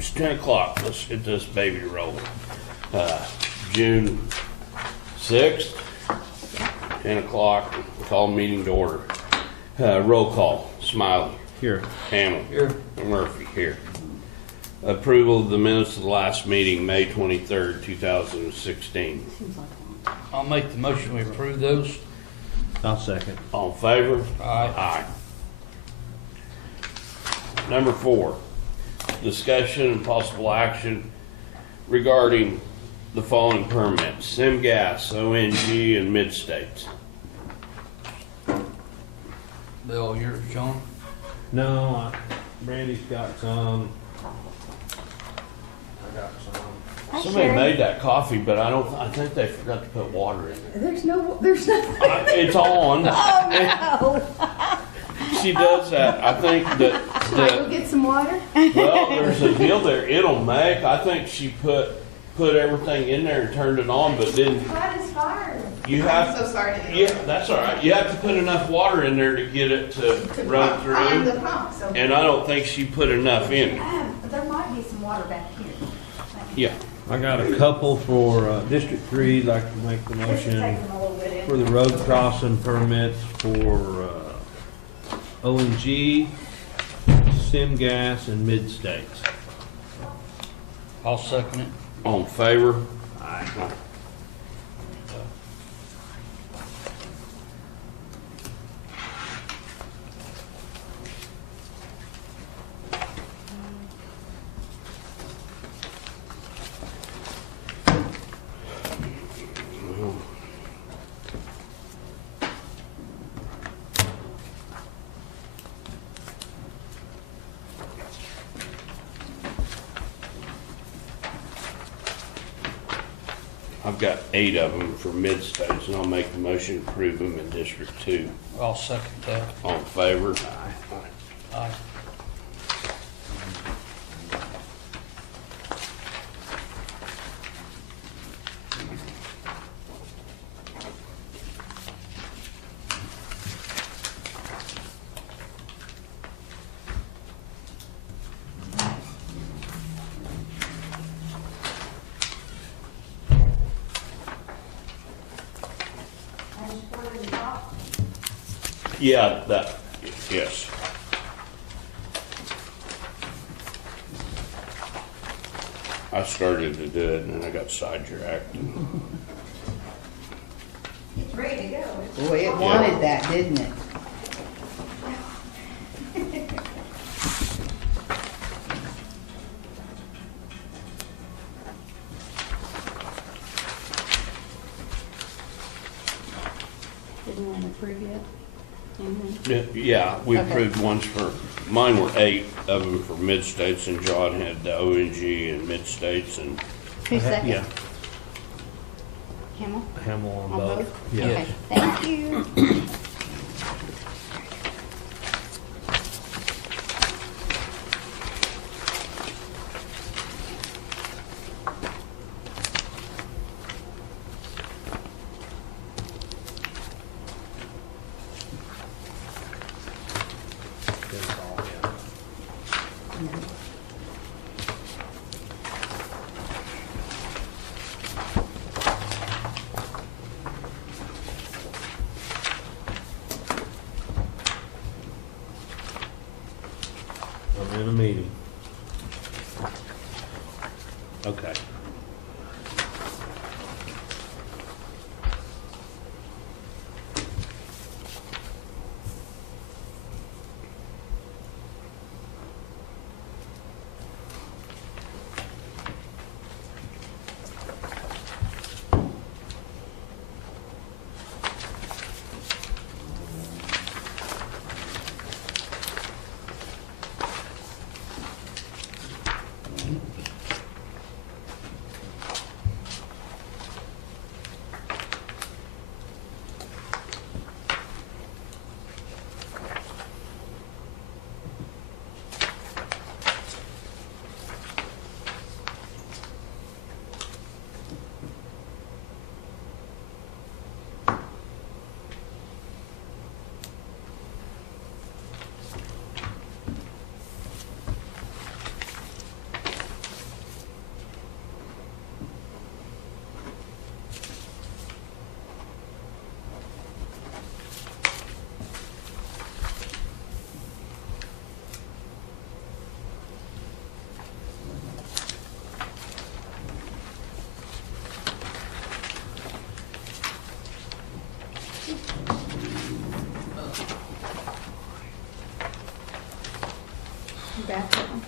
It's 10 o'clock. Let's get this baby rolling. June 6th, 10 o'clock. Call meeting to order. Roll call. Smiley. Here. Hamel. Here. Murphy. Here. Approval of the minutes of the last meeting, May 23rd, 2016. I'll make the motion we approve those. I'll second. All in favor? Aye. Aye. Number 4, discussion and possible action regarding the following permits: Sim Gas, ONG, and Mid-States. They all yours, John? No, Brandy's got some. I got some. Hi, Somebody Sharon. made that coffee, but I think they forgot to put water in it. There's no. It's on. Oh She does that. I think no! Go get some water. well, there's a deal there. It'll make. I think she put everything in there and turned it on, but then That is fire. you have. I'm so sorry to Yeah, that's all right. You have to put enough water in there to get it to run On through. the pump, so. And I don't think she put enough in. There might be some water back here. Yeah. I got a couple for District 3. Like to make the This is motion taking a little bit in. for the road crossing permits for ONG, Sim Gas, and Mid-States. I'll second it. All in favor? Aye. I've got 8 of them for Mid-States, and I'll make the motion to approve them in District 2. I'll second that. All in favor? Aye. I just poured it in the top. Yeah, that, yes. I started to do it, and then I got sidetracked. It's ready to go. Boy, it wanted that, didn't it? Didn't want to approve yet. Yeah, we Okay. approved ones for, mine were 8 of them for Mid-States, and John had the ONG and Mid-States, and Who's second? Yeah, Hamel? Hamel on On both. both? Yeah. Okay, thank you. That's all, yeah. I'm in a meeting. Okay.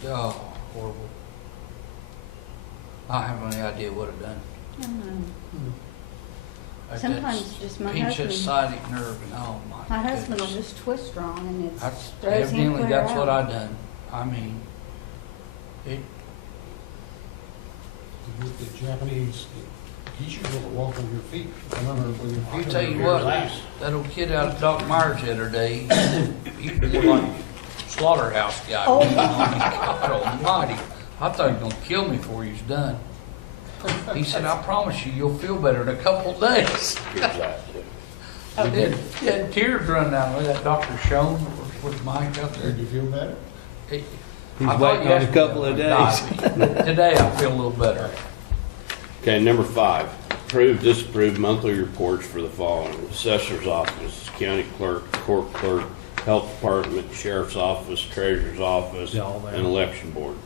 Oh, horrible. I don't have any idea what it done. I don't know. Like Sometimes that's just my pinch that husband, sciatic nerve and oh my my husband will goodness. just twist wrong and it That's, throws him evidently clear that's what out. I done. I mean, it, With the Japanese, you should be able to walk on your feet. Remember, with your I'll feet tell on you your what, legs. that old kid out of Doc Myers the other day, he was like slaughterhouse guy. Oh. God almighty. I thought he was gonna kill me before he was done. He said, I promise you, you'll feel better in a couple of days. Here's that, too. He had tears running down with that Dr. Schoen with Mike out there. Did you feel better? He- He's I thought waiting you on a asked couple me of that. days. Today I feel a little better. Okay, number 5, approve, disapprove monthly reports for the following: Assessor's Office, County Clerk, Court Clerk, Health Department, Sheriff's Office, Treasurer's Office, Yeah, all there. and Election Board.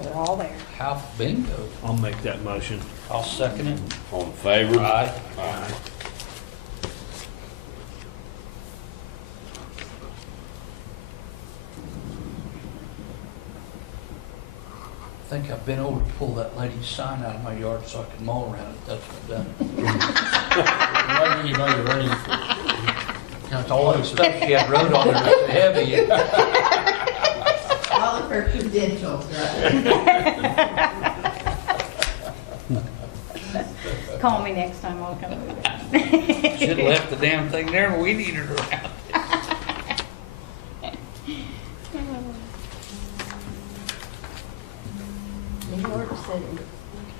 They're all there. How bingo. I'll make that motion. I'll second it. All in favor? Aye. Aye. I think I've been over to pull that lady's sign out of my yard so I can mow around it. That's what I've done. Not anybody running. That's all that stuff she had wrote on there was heavy. All of her credentials, right? Call me next time, I'll come move it. Should've left the damn thing there when we needed her around. New York City.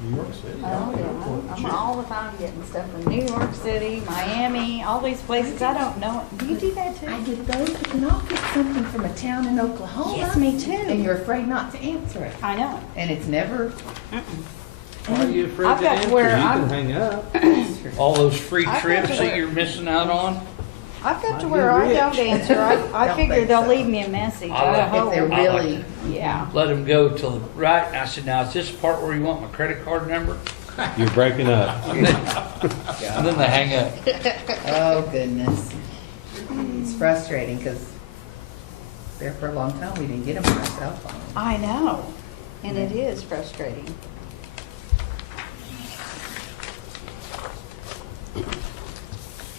New York City. Oh, yeah. I'm all the time getting stuff from New York City, Miami, all these places. I don't know. Do you do that too? I get those, but then I'll get something from a town in Oklahoma. Yes, me too. And you're afraid not to answer it. I know. And it's never, Why are you afraid I've to got to answer? where You I'm- can hang up. All those free I've got trips to that wear- you're missing out on. I've got to Might where be I don't rich. answer. I Don't figure think they'll so. leave me a message. I like I if they're hope. I like really, Yeah. Let them go till the right. And I said, now is this the part where you want my credit card number? You're breaking up. And then they hang up. oh goodness. It's frustrating because there for a long time, we didn't get them on our cell phone. I know. And it is frustrating. I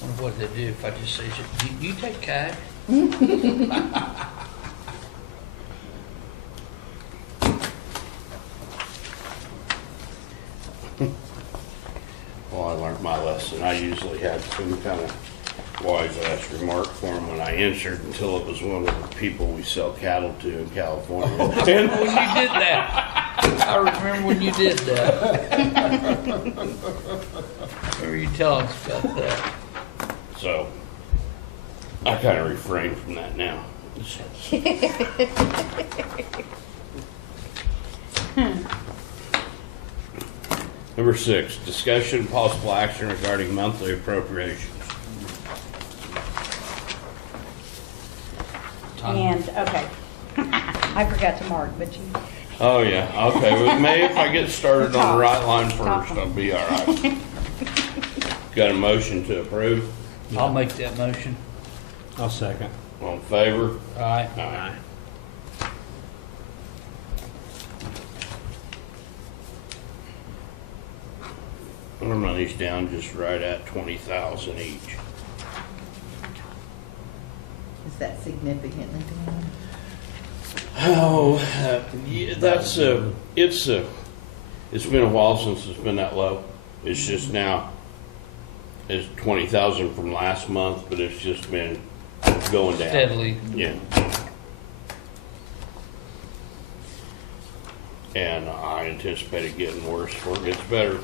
wonder what they do if I just say, do you take cash? Well, I learned my lesson. I usually had some kind of wise-ass remark for him when I answered, until it was one of the people we sell cattle to in California. When you did that. I remember when you did that. Remember you telling us about that. So, I kind of refrain from that now. Number 6, discussion and possible action regarding monthly appropriations. And, okay. I forgot to mark, but you, Oh, yeah, okay, well, maybe if I get started on the right line first, I'll be all right. Got a motion to approve? I'll make that motion. I'll second. All in favor? Aye. Aye. I'm gonna run these down just right at 20,000 each. Is that significantly down? Oh, yeah, it's been a while since it's been that low. It's just now, it's 20,000 from last month, but it's just been going down. Steadily. Yeah. And I anticipate it getting worse before it gets better.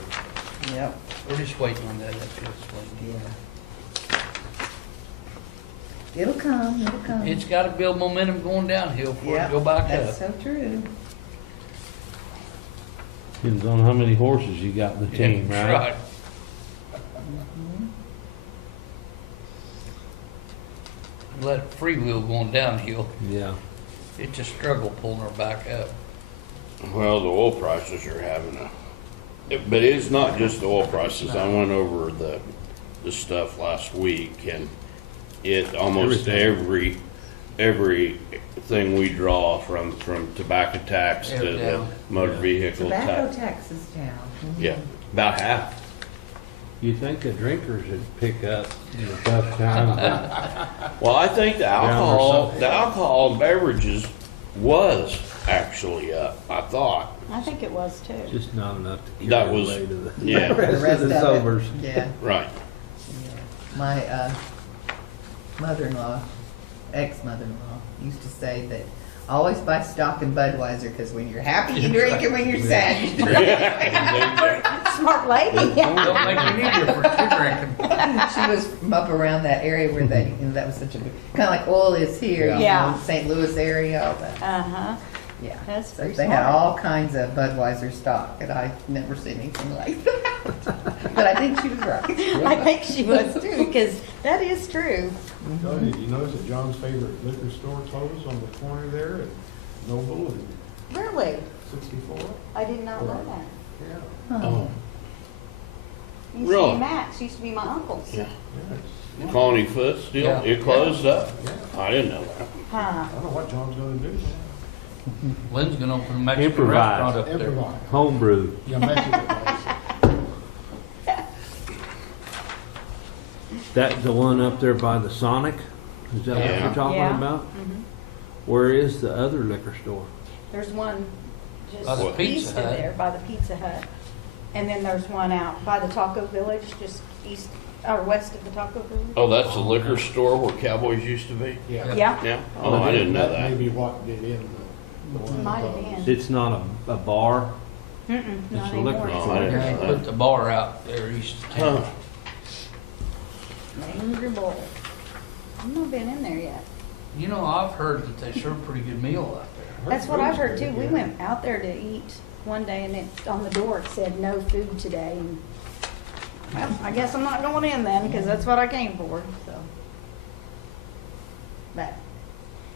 Yep, We're just waiting on that uphill yeah. It'll come, it'll come. swing. It's gotta build momentum going downhill before it Yep, go back that's up. so true. Depends on how many horses you got in the team, That's right? Let freewheel going downhill. Yeah. It's a struggle pulling her back up. Well, the oil prices are having but it's not just the oil prices. I went over the stuff last week, and it almost Everything. every everything we draw from tobacco tax to Yeah, the down. motor vehicle Tobacco tax. tax is down. Yeah, about half. You think the drinkers would pick up in a tough time? Well, I think the alcohol and beverages was actually up, I thought. I think it was too. Just not enough to That carry was- away to the yeah. The rest rest of the of sobers. it, yeah. Right. Yeah. My mother-in-law, ex-mother-in-law, used to say that always buy stock in Budweiser, because when you're happy you drink it, when you're sad you drink it. Smart lady. Don't make it easier for you drinking. She was from up around that area where they, you know, that was such a big, kind of like oil is here, you Yeah. know, St. Louis area, all that. Uh-huh. Yeah. That's So pretty they had smart. all kinds of Budweiser stock, and I've never seen anything like that. But I think she was right. I think she was too, because that is true. Oh, did you notice that John's favorite liquor store closed on the corner there at Noble and Really? 64? I did not know that. Yeah. Oh, Used to Really? be Max, used to be my uncle's. yeah. Yes. Colony Foot still, Yeah. it closed up? Yeah. I didn't know that. Huh. I don't know what John's gonna do. Lynn's gonna open a Mexican Improvise. restaurant up there. Improvise. Homebrew. Yeah, Mexican. That the one up there by the Sonic? Is that what Yeah. you're talking Yeah. about? Mhm. Where is the other liquor store? There's one By the just Pizza east of Hut. there, by the Pizza Hut. And then there's one out by the Taco Village, just east, or west of the Taco Village. Oh, that's the liquor store where Cowboys used to be? Yeah. Yeah, Yeah? Oh, I didn't know that. May be what did in the one. might have above. been. It's not a bar? Mm-mm, not a liquor anymore. store. I didn't Yeah, know they that. put the bar out there east of Huh. town. Angry Bowl. I've not been in there yet. You know, I've heard that they serve a pretty good meal out there. That's what I've heard too. food's We good, went out there to eat one day and it, on the door it said no food today. And, well, I guess I'm not going in then, because that's what I came for, so. But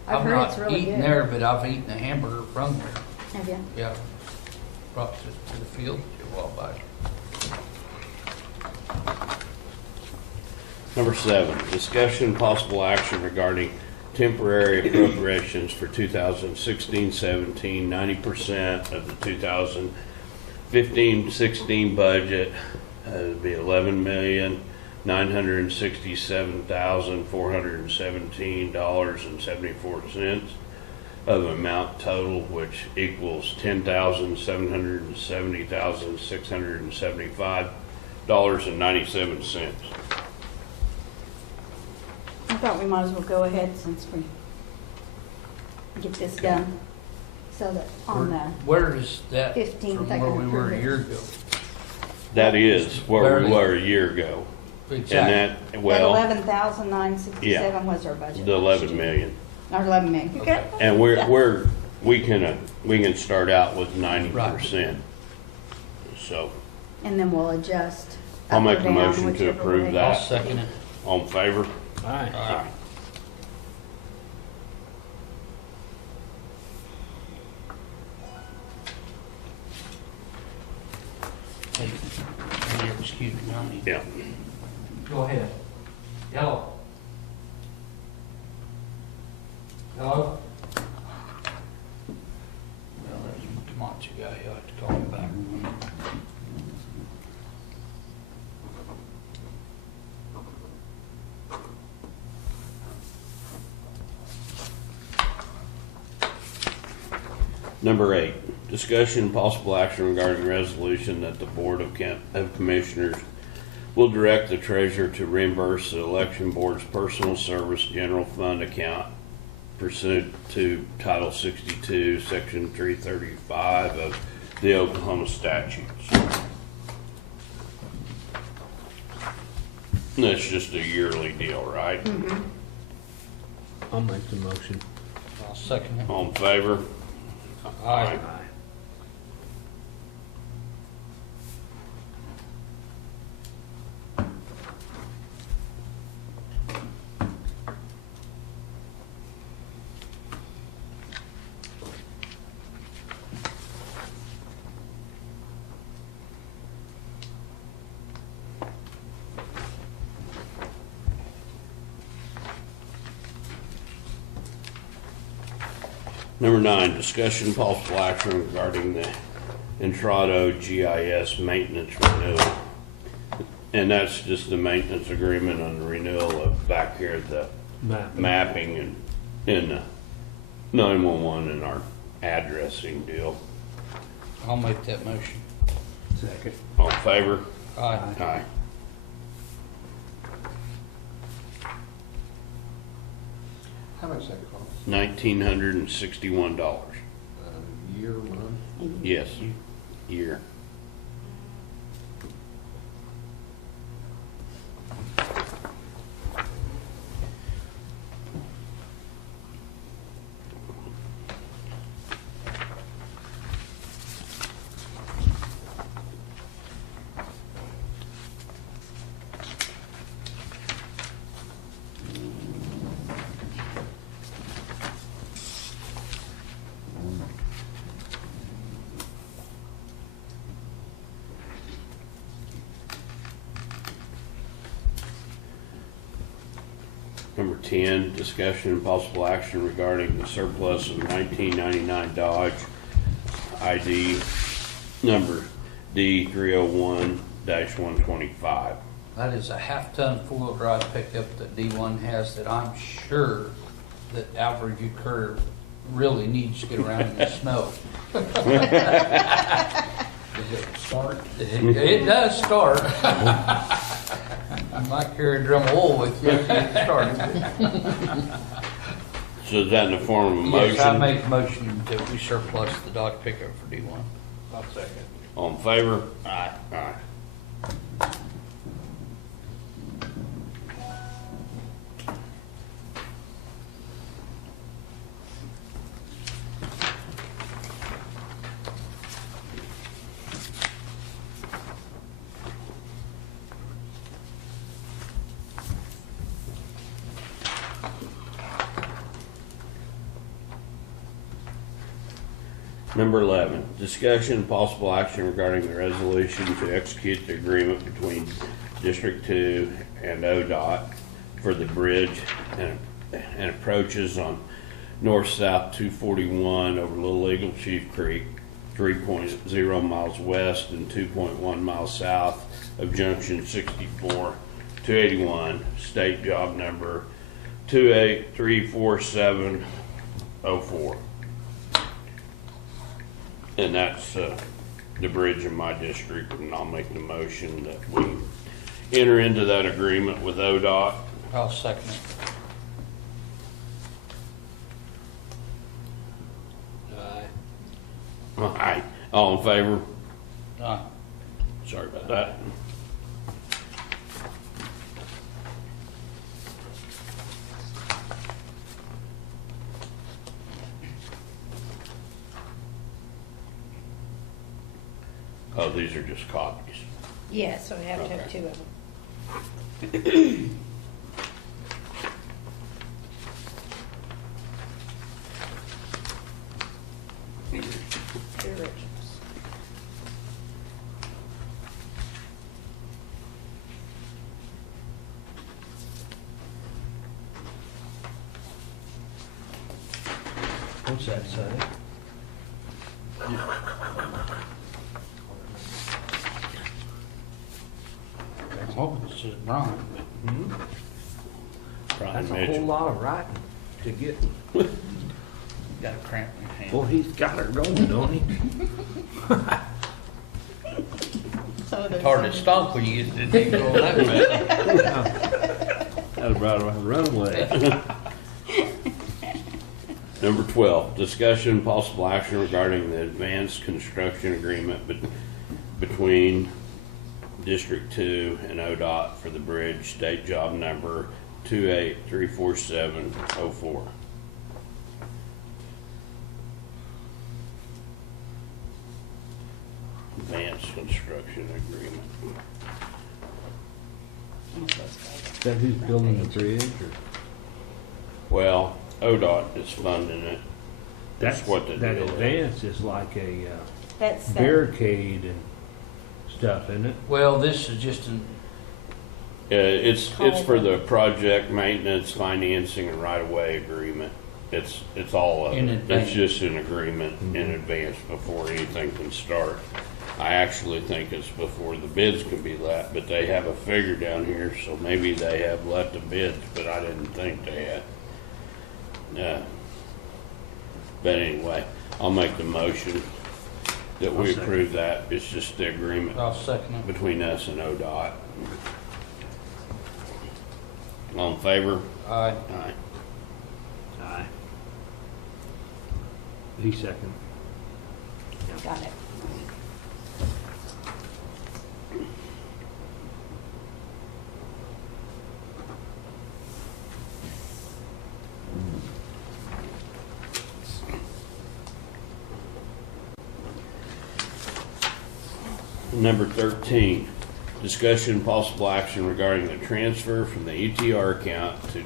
I've heard it's really not eaten good. there, but I've eaten a hamburger from there. Have you? Yeah. Brought to the field a while back. Number 7, discussion and possible action regarding temporary appropriations for 2016-17, 90% of the 2015-16 budget. It'd be $11,967,417.74 of amount total, which equals $10,770,675.97. I thought we might as well go ahead since we get this done. So that on the, Where is that 15th, from I where can we were a approve it. year ago? That is where we Barely. were a year ago. And Exactly. that, that well, 11,967 was our budget. the 11 million. Or 11 million, okay? And we can start out with 90%. So, And then we'll adjust. I'll up or make a down, motion to whichever approve way. that. I'll second it. all in favor? Aye. Aye. Hey, excuse me, Johnny. Yeah. Go ahead. Hello. Hello? Well, there's a macho guy, he'll have to call me back. Number 8, discussion and possible action regarding resolution that the Board of Commissioners will direct the treasurer to reimburse the election board's personal service general fund account pursuant to Title 62, Section 335 of the Oklahoma statutes. And that's just a yearly deal, right? I'll make the motion. I'll second it. All in favor? Aye. Number 9, discussion possible action regarding the Intrado GIS maintenance renewal. And that's just the maintenance agreement on the renewal of back here, the mapping and in the 911 and our addressing deal. I'll make that motion. Second. All in favor? Aye. Aye. How much that cost? $1,961. Year, month? Yes, year. Number 10, discussion and possible action regarding the surplus of 1999 Dodge ID number D301-125. That is a half-ton four-wheel drive pickup that D1 has that I'm sure that AlvaReview-Courier really needs to get around in the snow. Does it start? It does start. I might carry a drum of oil with you if it started. So is that in the form of a Yes, I motion? make a motion that we surplus the Dodge pickup for D1. I'll second. All in favor? Aye. Aye. Number 11, discussion and possible action regarding the resolution to execute the agreement between District 2 and ODOT for the bridge and approaches on north-south 241 over Little Eagle Chief Creek, 3.0 miles west and 2.1 miles south of Junction 64, 281, state job number 2834704. And that's the bridge in my district, and I'll make the motion that we enter into that agreement with ODOT. I'll second it. Aye. All in favor? Aye. Sorry about that. Oh, these are just copies. Yeah, so we have to have Okay. two of them. Two originals. What's that say? I hope this is Brian, Brian That's a whole Mitchell. lot of writing to get. but got a cramp in your hand. Well, he's got her going, don't he? It's hard to stop when you get to go that way. That's about a runaway. Number 12, discussion and possible action regarding the advanced construction agreement between District 2 and ODOT for the bridge, state job number 2834704. Advanced construction agreement. Is that who's building the bridge or? Well, ODOT is funding it. That's what the That deal is. advance is like a That's barricade and stuff, isn't it? Well, this is just an, It's for the project maintenance, financing, and right-of-way agreement. It's all of In it. advance. It's just an agreement in advance before anything can start. I actually think it's before the bids can be let, but they have a figure down here, so maybe they have let the bids, but I didn't think they had. Yeah. But anyway, I'll make the motion that we I'll second. approve that. It's just the agreement I'll second it. between us and ODOT. All in favor? Aye. Aye. Aye. He second. Got it. Number 13, discussion and possible action regarding the transfer from the ETR account to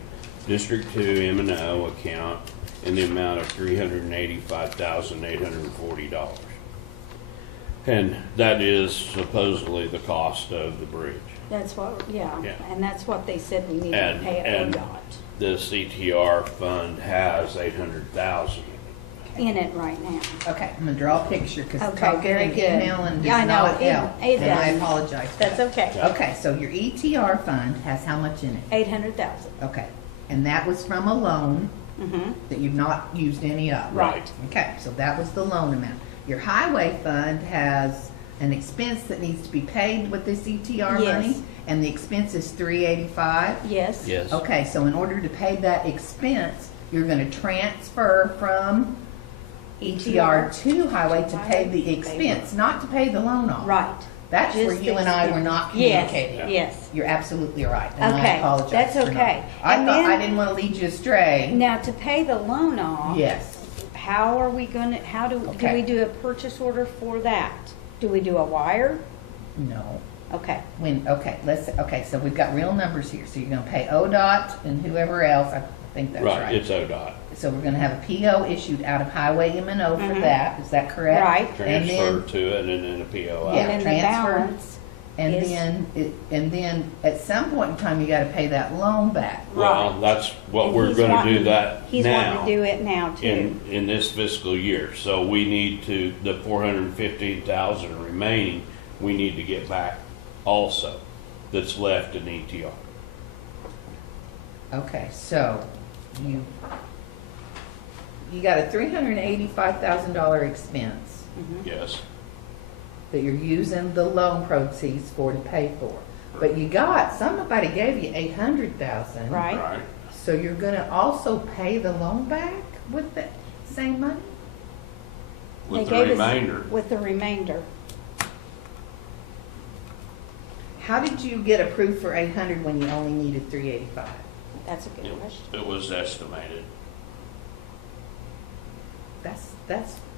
District 2 M&O account in the amount of $385,840. And that is supposedly the cost of the bridge. That's what, yeah, Yeah. and that's what they said we need to And- pay and- ODOT This ETR fund has 800,000. in it right now. Okay, I'm gonna draw a picture, because Okay, talking very and good. emailing Yeah, I does know, not help. it And I doesn't. apologize for That's that. okay. Okay, so your ETR fund has how much in it? 800,000. Okay, and that was from a loan Mm-hmm. that you've not used any of? Right. Okay, so that was the loan amount. Your highway fund has an expense that needs to be paid with this ETR money? Yes. And the expense is $385? Yes. Yes. Okay, so in order to pay that expense, you're gonna transfer from ETR to highway to pay the expense, not to pay the loan off. Right. That's where Just you and I were not Yes, communicating. yes. You're absolutely right, and I Okay, apologize that's for not. okay. I And thought, I then- didn't wanna lead you astray. Now, to pay the loan off. Yes. How are we gonna, do Okay. we do a purchase order for that? Do we do a wire? No. Okay, Okay, so we've got real numbers here. So you're gonna pay ODOT and whoever else, I think that's Right, right. it's ODOT. So we're gonna have a PO issued out of highway M&O for Mhm. that, is that correct? Right. And Transfer then, to it and then a PO out. Yeah, and then the transfer. balance. and is- then at some point in time, you gotta pay that loan back. Well, Right. that's what And we're he's gonna do wanting- that He's wanting now to do it now too. in this fiscal year. So we need to, the 415,000 remaining, we need to get back also, that's left in ETR. Okay, so you got a $385,000 expense Mhm. Yes. that you're using the loan proceeds for to pay for. But somebody gave you 800,000. Right. Right. So you're gonna also pay the loan back with the same money? With They the gave us- remainder. With the remainder. How did you get approved for 800 when you only needed 385? That's a good question. It was estimated.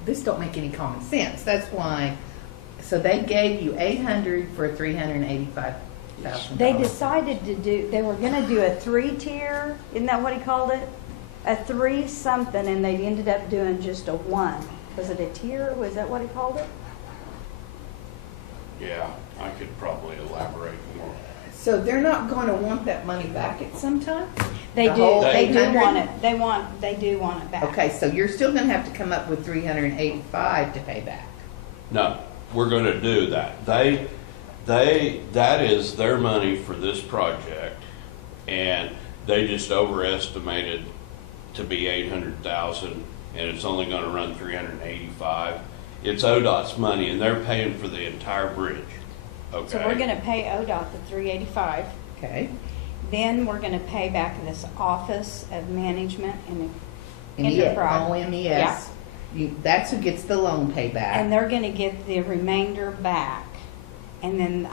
This don't make any common sense. That's why, so they gave you 800 for $385,000. They decided they were gonna do a 3-tier, isn't that what he called it? A 3 something, and they ended up doing just a 1. Was it a tier? Was that what he called it? Yeah, I could probably elaborate more. So they're not gonna want that money back at some time? They The do, whole they do 800? want it, they do want it back. Okay, so you're still gonna have to come up with 385 to pay back. No, we're gonna do that. That is their money for this project, and they just overestimated to be 800,000, and it's only gonna run 385. It's ODOT's money, and they're paying for the entire bridge, okay? So we're gonna pay ODOT the 385, Okay? then we're gonna pay back this Office of Management and MES, Enterprise. OMES. That's who gets the loan And payback. they're gonna get the remainder back. And then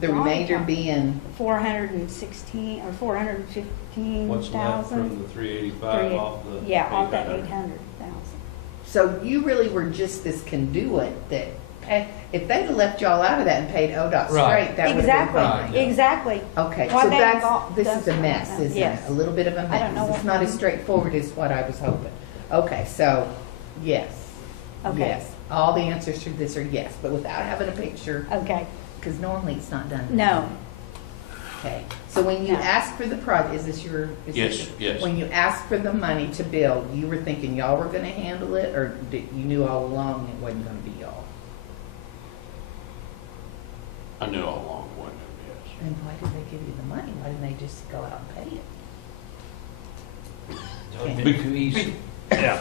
The remainder being, 416 or 415,000. What's left from the 385 off the? Yeah, off that 800? 800,000. so you really were just this conduit that, if they'd have left y'all out of that and paid ODOT Right. straight, that would have been Right. fine. Exactly. Okay, Why so they involved- this is a that's- mess, isn't it? yes. A little bit of a I don't know mess. what- It's not as straightforward as what I was hoping. Okay, so, yes. Okay. Yes. All the answers to this are yes, but without having a picture, Okay, because normally it's not done. no. Okay, so when you No. asked for the project, is this your? Yes, yes. When you asked for the money to build, you were thinking y'all were gonna handle it, or you knew all along it wasn't gonna be y'all? I knew all along it wasn't gonna be us. Then why did they give you the money? Why didn't they just go out and pay it? That would've been too easy. Yeah.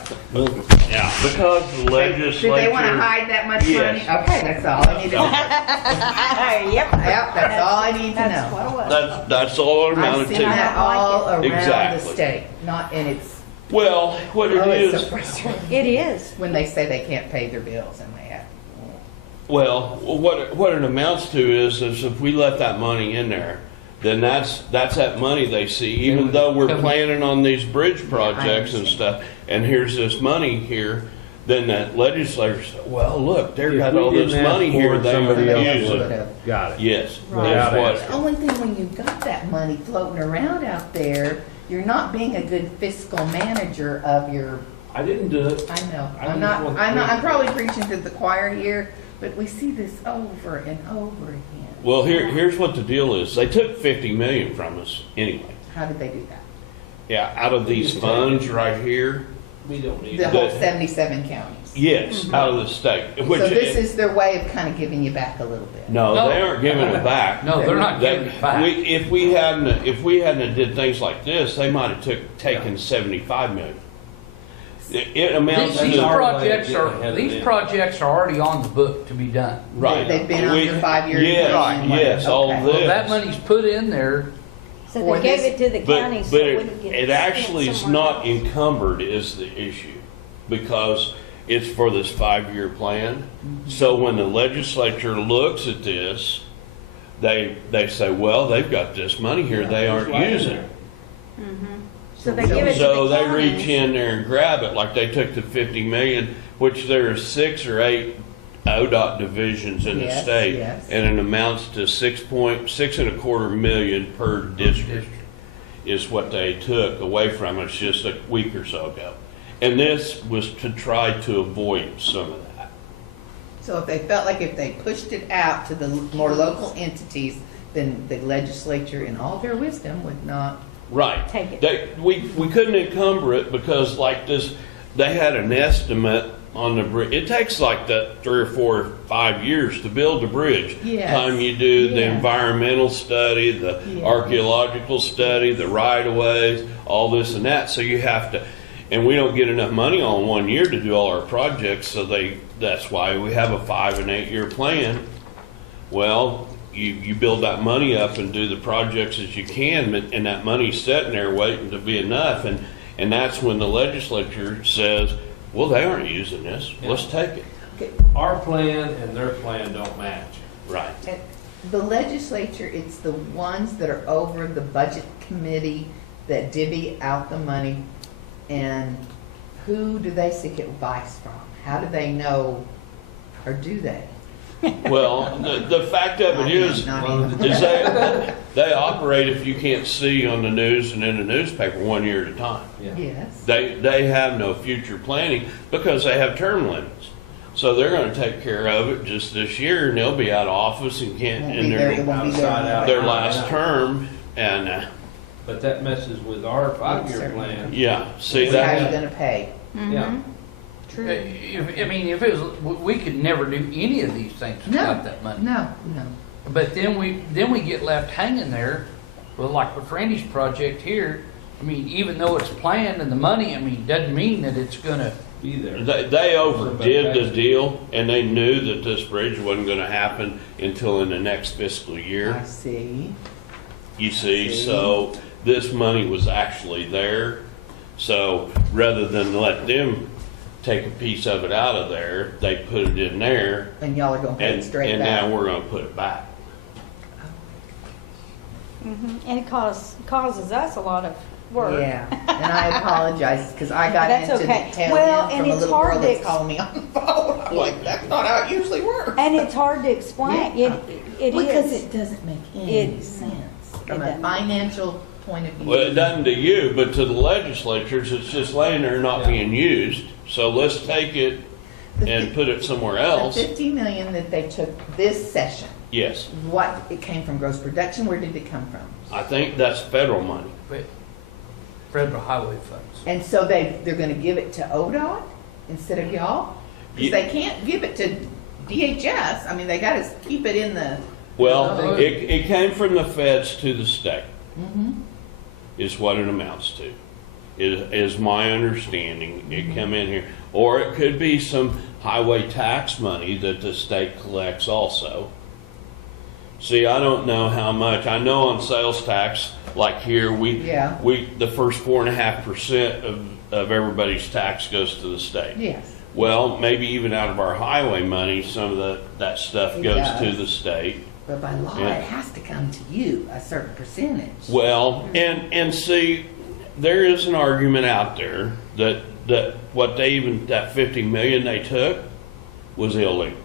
Yeah, because the legislature. Did they wanna hide that much money? Yes. Okay, that's all I need to know. Yep. Yep, that's all I need to That's know. what it was. That's all it I've amounted seen to. that all around the Exactly. state, not, and it's, Well, what it oh, it's so is, frustrating. It is. When they say they can't pay their bills and they have. well, what it amounts to is if we let that money in there, then that's that money they see, even though we're planning on these bridge projects and stuff, and here's this money here, then that legislature said, well, look, they've If got we all this didn't ask money for here, it, they somebody don't else use would it. have. Got it. Yes, Right. that's Without what. asking. The only thing when you've got that money floating around out there, you're not being a good fiscal manager of your, I didn't do it. I know, I I'm just not, want I'm not, I'm to- probably preaching to the choir here, but we see this over and over again. Well, here's what the deal is. They took 50 million from us anyway. How did they do that? Yeah, out of these funds right here. We don't need The it. whole The- 77 counties. Yes, out of the state. Which So this is their way of kind of giving you back a little bit. no, No. they aren't giving it back. No, they're not They- giving it back. If we hadn't did things like this, they might have taken 75 million. It amounts These to projects getting ahead of these them. projects are already on the book to be done. right. They've been on your 5-year. Yes, plan. yes, all Okay. this. Well, that money's put in there. So For they gave this- it to the county But so it wouldn't get. it actually is spent not somewhere else. encumbered is the issue, because it's for this 5-year plan. So when the legislature looks at this, they say, well, they've got this money here they aren't using. So they give it to the So they counties. reach in there and grab it, like they took the 50 million, which there are 6 or 8 ODOT divisions in the Yes, state. yes. And it amounts to 6.25 million per district is what they took away from us just a week or so ago. And this was to try to avoid some of that. So if they felt like if they pushed it out to the more local entities, then the legislature, in all their wisdom, would not. Right. Take it. We couldn't encumber it because like this, they had an estimate on the bridge. It takes like that 3 or 4 or 5 years to build a bridge. Yes. Time you do the Yeah. environmental study, the Yeah. archaeological study, the right of ways, all this and that. So you have to, and we don't get enough money on 1 year to do all our projects. So that's why we have a 5 and 8 year plan. Well, you build that money up and do the projects as you can, and that money's sitting there waiting to be enough. And that's when the legislature says, well, they aren't using this, let's take it. Our plan and their plan don't match. Right. And the legislature, it's the ones that are over the budget committee that divvy out the money. And who do they seek advice from? How do they know, or do they? Well, the fact of it is they operate if you can't see on the news and in the newspaper 1 year at a time. Yes. They have no future planning because they have term limits. So they're gonna take care of it just this year, and they'll be out of office and can't, Won't in be there, it won't be there. outside out. their last term, and, But that messes with our 5-year plan. yeah, see How are you that, gonna pay? Yeah. True. If it was, we could never do any of these things No, without that money. no, no. But then we get left hanging there, well, like with Randy's project here. I mean, even though it's planned and the money, I mean, doesn't mean that it's gonna. Be there. they overdid the deal, and they knew that this bridge wasn't gonna happen until in the next fiscal year. I see. You see, so this money was actually there. So rather than let them take a piece of it out of there, they put it in there, And y'all are gonna pay it and straight now back. we're gonna put it back. And it causes us a lot of work. Yeah, and I apologize, because I got That's into okay. the tail Well, end and from a it's little hard girl to that's calling me on the phone. I'm like, that's not how it usually works. And it's hard to explain. Yeah. It Because is. it doesn't make any It- sense from it a doesn't. financial point of view. Well, it doesn't to you, but to the legislatures, it's just laying there not being used. So let's take it The and fi- put it somewhere The else. 50 million that they took this session, Yes, What, it came from gross production? Where did it come from? I think that's federal money. But federal highway funds. And so they're gonna give it to ODOT instead of y'all? Because they can't give it to DHS. I mean, they gotta keep it in the. Well, it came from the feds to the state, Mm-hmm. is what it amounts to. Is my understanding. It come in here. Or it could be some highway tax money that the state collects also. See, I don't know how much. I know on sales tax, like here, Yeah. the first 4.5% of everybody's tax goes to the state. Yes. Well, maybe even out of our highway money, some of that stuff It goes to does. the state. But by law, Yeah. it has to come to you, a certain percentage. Well, and see, there is an argument out there that that 50 million they took was illegal.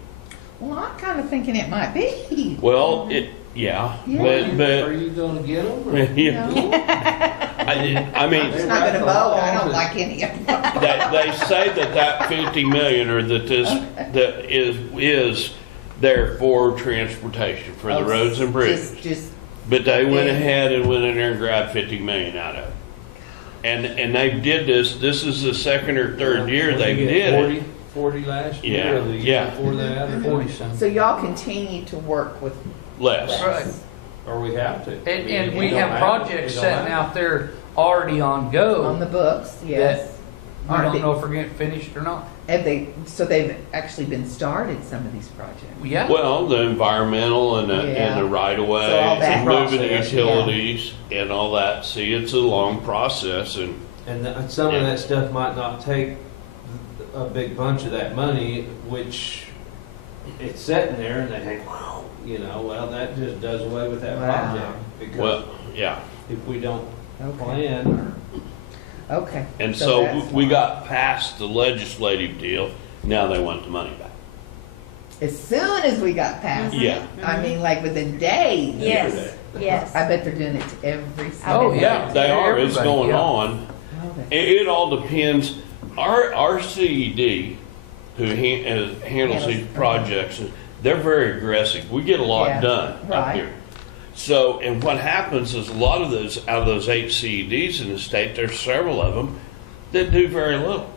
Well, I'm kind of thinking it might be. Well, Mm-hmm. yeah, Yeah. but Are you gonna get them? yeah, No, I mean, I'm not gonna vote. I don't like any of them. they say that 50 million or that is there for transportation for the roads and bridges. Just, But they went Yeah. ahead and went in there and grabbed 50 million out of it. And they did this is the second or third year they did it. 40 last Yeah, year, or the yeah. year before that, or 40-some. so y'all continue to work with Less. Right. or we have to. And we don't have to, projects we don't sitting have out there already on go. on the books, yes. We Are don't they- know if we're getting finished or not. Have they, so they've actually been started, some of these projects? Yeah. Well, the environmental and Yeah. the right of way, So all that and moving the process, utilities and all that. See, it's a long process and And some of Yeah. that stuff might not take a big bunch of that money, which it's sitting there and they think, wow, well, that just does away with that Wow. project. well, Because yeah. if we don't Okay, plan, okay. And so that's we fine. got past the legislative deal. Now they want the money back. As soon as we got past it. Yeah. I mean, like within days. Yes, yes. I bet they're doing it to every single. Oh, yeah. They are. It's Everybody, going yeah. on. Okay. It all depends. Our CED, who handles these projects, they're very aggressive. We get a lot Yeah, done up right. here. So, and what happens is a lot of those, out of those 8 CEDs in the state, there's several of them that do very little.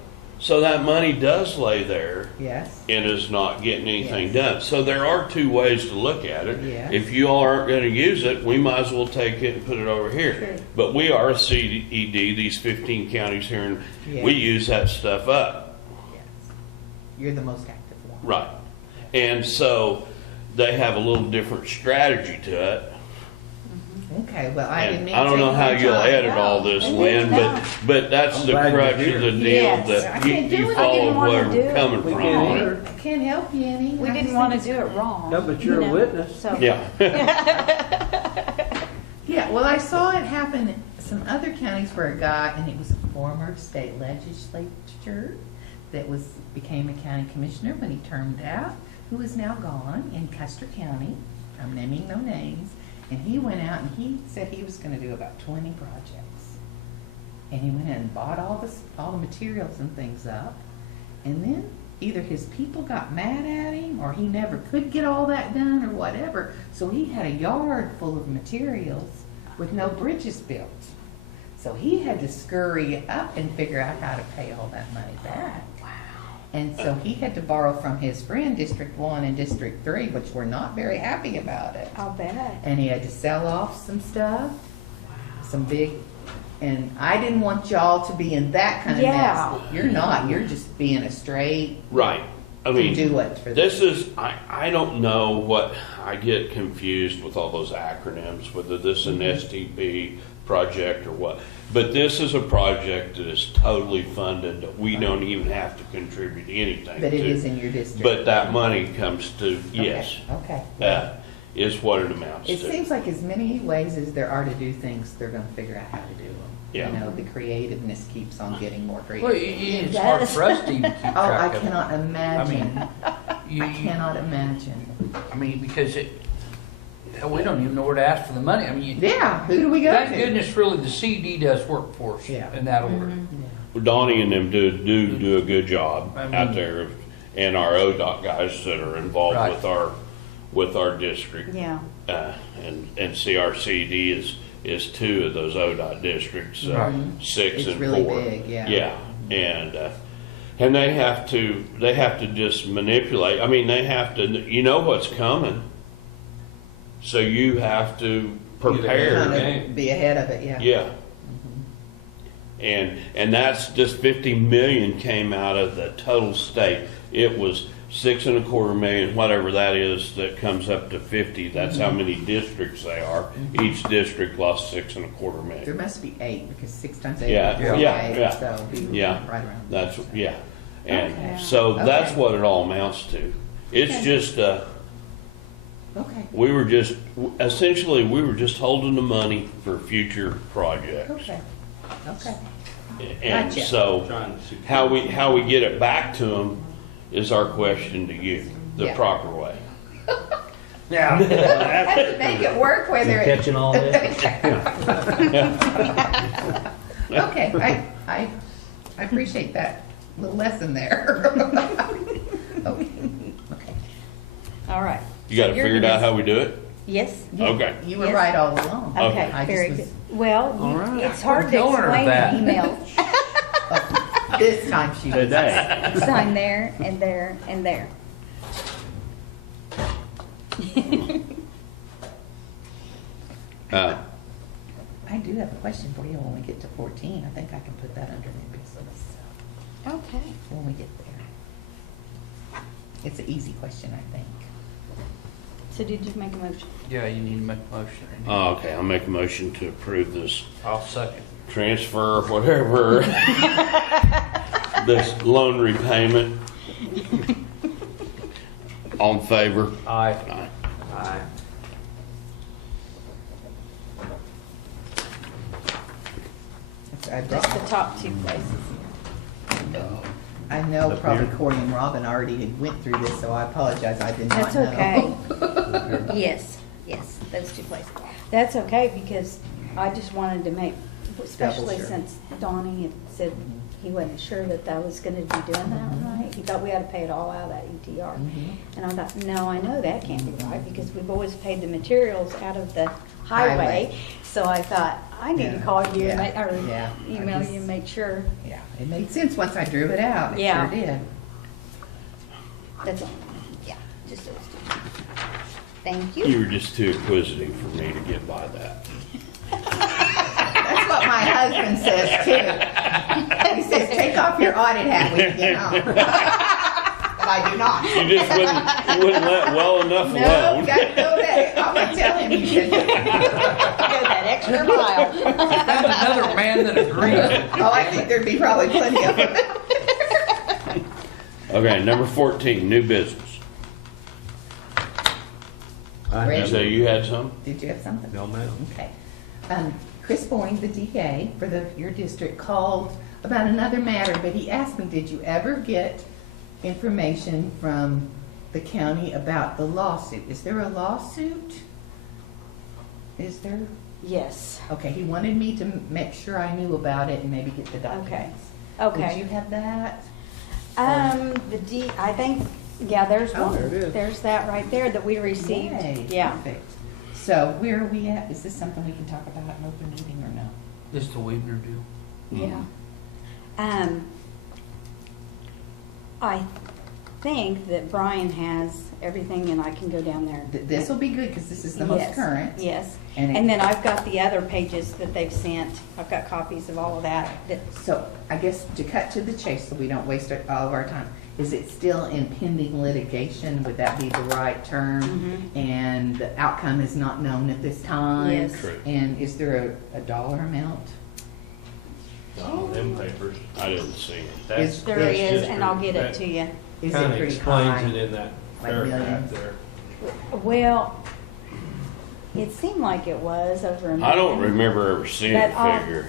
So that money does lay there Yes, and is not getting anything Yes. done. So there are two ways to look at it. Yes. If you all aren't going to use it, we might as well take it and put it over here. True. But we are a CED, these 15 counties here, and we Yes. use that stuff up. yes. You're the most active one. Right. And so they have a little different strategy to it. Okay, well, I didn't And mean. I don't to know take how your you'll time. edit all No. this, No. Lynn, but that's I'm the glad you're crux here. of the deal, Yes. that I can't do you it. I follow didn't wanna where do we're it. coming We from can't on either. it. I can't help you any. We I didn't just want to think do it wrong. No, but you're a witness. So, Yeah. Yeah, well, I saw it happen in some other counties where a guy, and it was a former state legislature that became a county commissioner when he termed out, who is now gone in Custer County. I'm naming no names. And he went out and he said he was gonna do about 20 projects. And he went in and bought all the materials and things up. And then either his people got mad at him or he never could get all that done or whatever. So he had a yard full of materials with no bridges built. So he had to scurry up and figure out how to pay all that money back. Wow. And so he had to borrow from his friend District 1 and District 3, which were not very happy about it. I'll bet. And he had to sell off some stuff, some big, and I didn't want y'all to be in that kind of Yeah. mess. You're not, you're just being a straight Right. I mean, conduit for this is, I don't know what, I get confused with all those acronyms, whether this is an STP project or what. But this is a project that is totally funded, that we don't even have to contribute anything But it to. is in your district. But that money comes to, yes, Okay. is what it amounts It to. seems like as many ways as there are to do things, they're gonna figure out how to do them. Yeah. You know, the creativeness keeps on getting more creative. Well, it's hard for us to even keep Oh, I track of it. cannot imagine. You- I cannot imagine. I mean, because hell, we don't even know where to ask for the money. I mean, Yeah, who do we go to? thank goodness really the CD does work for us Yeah. in that order. Yeah. Donnie and them do a good job I mean- out there, and our ODOT guys that are involved Right. with our with our district. Yeah, And CRCD is 2 of those ODOT districts, Right. 6 It's and really 4. big, yeah. Yeah, and they have to just manipulate, I mean, they have to, you know what's coming. So you have to prepare. Kind of be ahead of it, yeah. Yeah. And that's just 50 million came out of the total state. It was 6.25 million, whatever that is, that comes up to 50. That's how many districts they are. Each district lost 6.25 There million. must be 8, because 6 times 8 Yeah, is 48, yeah. so it'd be Yeah. right around. That's, yeah. And Okay. so that's Okay. what it all amounts to. It's Okay. just, Okay, essentially, we were just holding the money for future projects. okay, okay. And Gotcha. so, Trying to secure- how we get it back to them is our question to you, the Yeah. proper way. Yeah. How do you make it work whether it? Catching all this? Okay, I appreciate that little lesson there. Okay, okay. all right. You got it You're figured out gonna- how we do it? Yes, Okay. You were Yes. right all along. okay, I just very was- good. Well, All right. it's hard to Telling her explain that. in email. This time she was. Today. Sign there and there and there. I do have a question for you when we get to 14. I think I can put that under new business Okay. when we get there. It's an easy question, I think. So did you make a motion? Yeah, you need to make a motion. Okay, I'll make a motion to approve this I'll second. transfer, whatever, this loan repayment. All in favor? Aye. Aye. Aye. I Just brought, the top 2 places. I know Up probably here. Corey and Robin already had went through this, so I apologize, I did not That's know. okay. Yes, yes, those 2 places. That's okay, because I just wanted to make, especially sure. since Donnie had said he wasn't sure that I was gonna be doing that right. He thought we had to pay it all out of that ETR. Mhm. And I thought, no, I know that can't be right, because we've always paid the materials out of the highway. Highway. So I thought, I need to Yeah, call you and yeah, or yeah. I email just- you and make sure. Yeah, it made sense once I drew it out, it Yeah. sure did. That's all, yeah, just those 2. Thank you. You were just too inquisitive for me to get by that. That's what my husband says too. He says, take off your audit hat when you get home. But I do not. You just wouldn't let well enough No, alone. gotta go there. I'm gonna tell him you should. Go that extra mile. Found another man that agrees. Oh, I think there'd be probably plenty of them. Okay, number 14, new business. I Ready? You have- say you had some? Did you have something? No, ma'am. Okay. Chris Boyne, the DA for your district, called about another matter, but he asked me, did you ever get information from the county about the lawsuit? Is there a lawsuit? Is there? Yes, Okay, he wanted me to make sure I knew about it and maybe get the documents. okay. Did you have that? I think, yeah, there's Oh, one. there it is. There's that right there that we received. Yay, Yeah. perfect. So where are we at? Is this something we can talk about in open meeting or no? This the Weaver deal. Yeah. I think that Brian has everything and I can go down there. This will be good because this is the most Yes, current. Yes, And it- and then I've got the other pages that they've sent. I've got copies of all of that. So I guess to cut to the chase so we don't waste all of our time, is it still in pending litigation? Would that be the right term? Mhm. And the outcome is not known at this time? Yes. Correct. And is there a dollar amount? Oh, them papers. I didn't see it. That's- There that's is, just and I'll get it that to you. Is it Kinda pretty explains high? it in that Like paragraph millions? there. Well, it seemed like it was over a million. I don't remember ever seeing a But I'll- figure.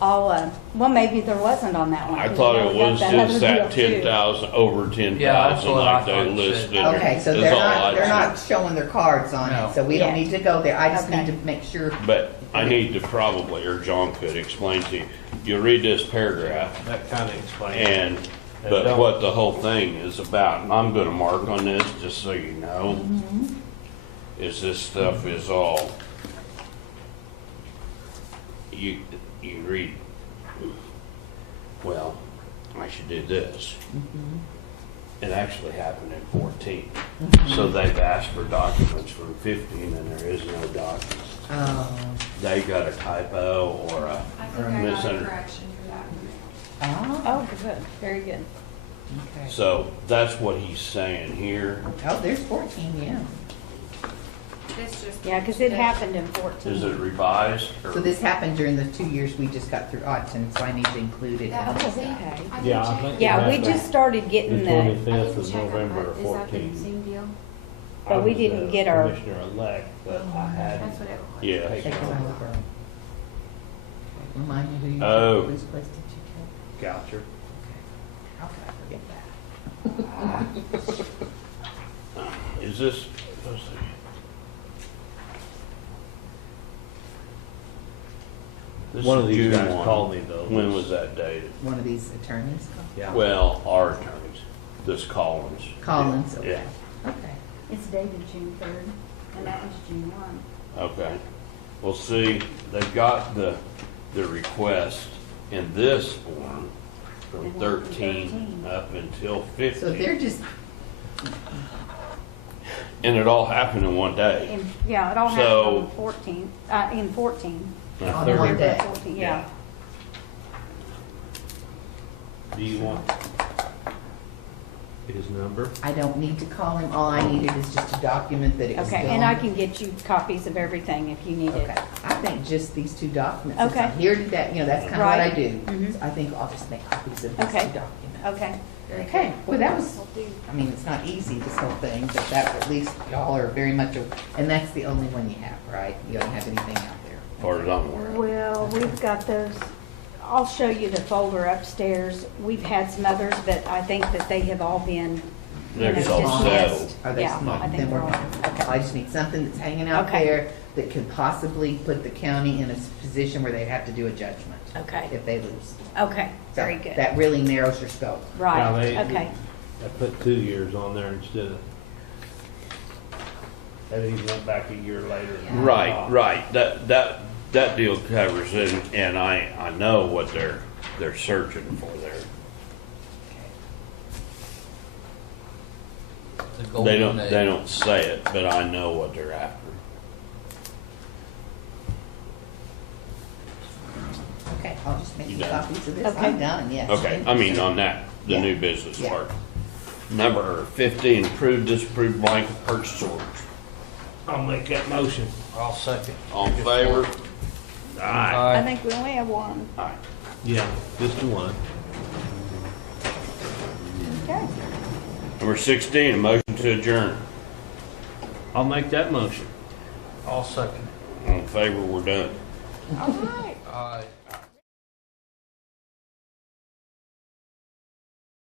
Well, maybe there wasn't on that one. I 'cause thought we it only got was that just other that deal, too. 10,000, over 10,000 Yeah, that's what I like they thought it listed. said. Okay, so is they're all I not, they're see. not showing their cards on No. it, so we don't Yeah. need to go there. I just need Okay. to make sure. But I need to probably, or John could explain to you, you'll read this paragraph That kind of explains. and, And but don't- what the whole thing is about. And I'm gonna mark on this, just so you know. is this stuff is all, you read, well, I should do this. It actually happened in 14. So they've asked for documents from 15 and there is no documents. Oh, They got a typo or a I think I got a misunderstanding. correction for that. oh, Oh, good, very good. okay. So that's what he's saying here. Oh, there's 14, yeah. This just. Yeah, because it happened in 14. Is it revised? Or? So this happened during the 2 years we just got through auditing, so I need to include it. That Oh, was it. okay. I can Yeah, I check. think- Yeah, we Yeah. just started getting The the, 25th of check on November that. of Is that the 14. same deal? But we didn't get our- Commissioner-elect, but I had. That's what it was. Yeah. Take it over. Remind me who you, Oh. whose place did you take? Goucher. How could I forget that? Is this? Let's see. This One is of these June guys 1. called me though. When was that dated? One of these attorneys? Yeah. Well, our attorneys, this Collins. Collins, Yeah. okay. Okay. it's dated June 3rd, and that was June 1. Okay. Well, see, they've got the request in this form from They want from 13 13. up until So they're 15. just, And it all happened in one day. Yeah, it all happened So- on 14, in 14. And On they're- one day. 14, yeah. Do you want his number? I don't need to call him, all I needed is just a document that it was Okay, done. and I can get you copies of everything if you need it. Okay, I think just these two documents. Since Okay. I'm here today, you know, that's kind of what I Right. do. Mhm. So I think I'll just make copies of these two Okay. documents. Okay. Okay, well, that was, Will do. I mean, it's not easy, this whole thing, but that, at least y'all are very much, and that's the only one you have, right? You don't have anything out there. As far as I'm aware. Well, we've got those, I'll show you the folder upstairs. We've had some others, but I think that they have all been, you know, They're all dismissed. settled. Are they Yeah, small? I think Then they're we're all, fine. Okay, I just need something that's hanging out Okay. there that could possibly put the county in a position where they have to do a judgment okay, if they lose. okay, So very good. That really narrows your scope. Right, Yeah, they- okay, I put 2 years on there instead of. And he went back a year later. Right, right. That deal covers it, and I know what they're searching for there. The They golden don't, age. they don't say it, but I know what they're after. Okay, I'll just make You you done? copies of this. Okay. I'm done, yes. Okay, I mean, on that, the Yeah. new business Yeah. part. Number 15, approved, disapproved blanket purchase orders. I'll make that motion. I'll second. All in favor? I think we only have one. Aye. Yeah, just the one. Okay. Number 16, a motion to adjourn. I'll make that motion. I'll second. All in favor, we're done. All right.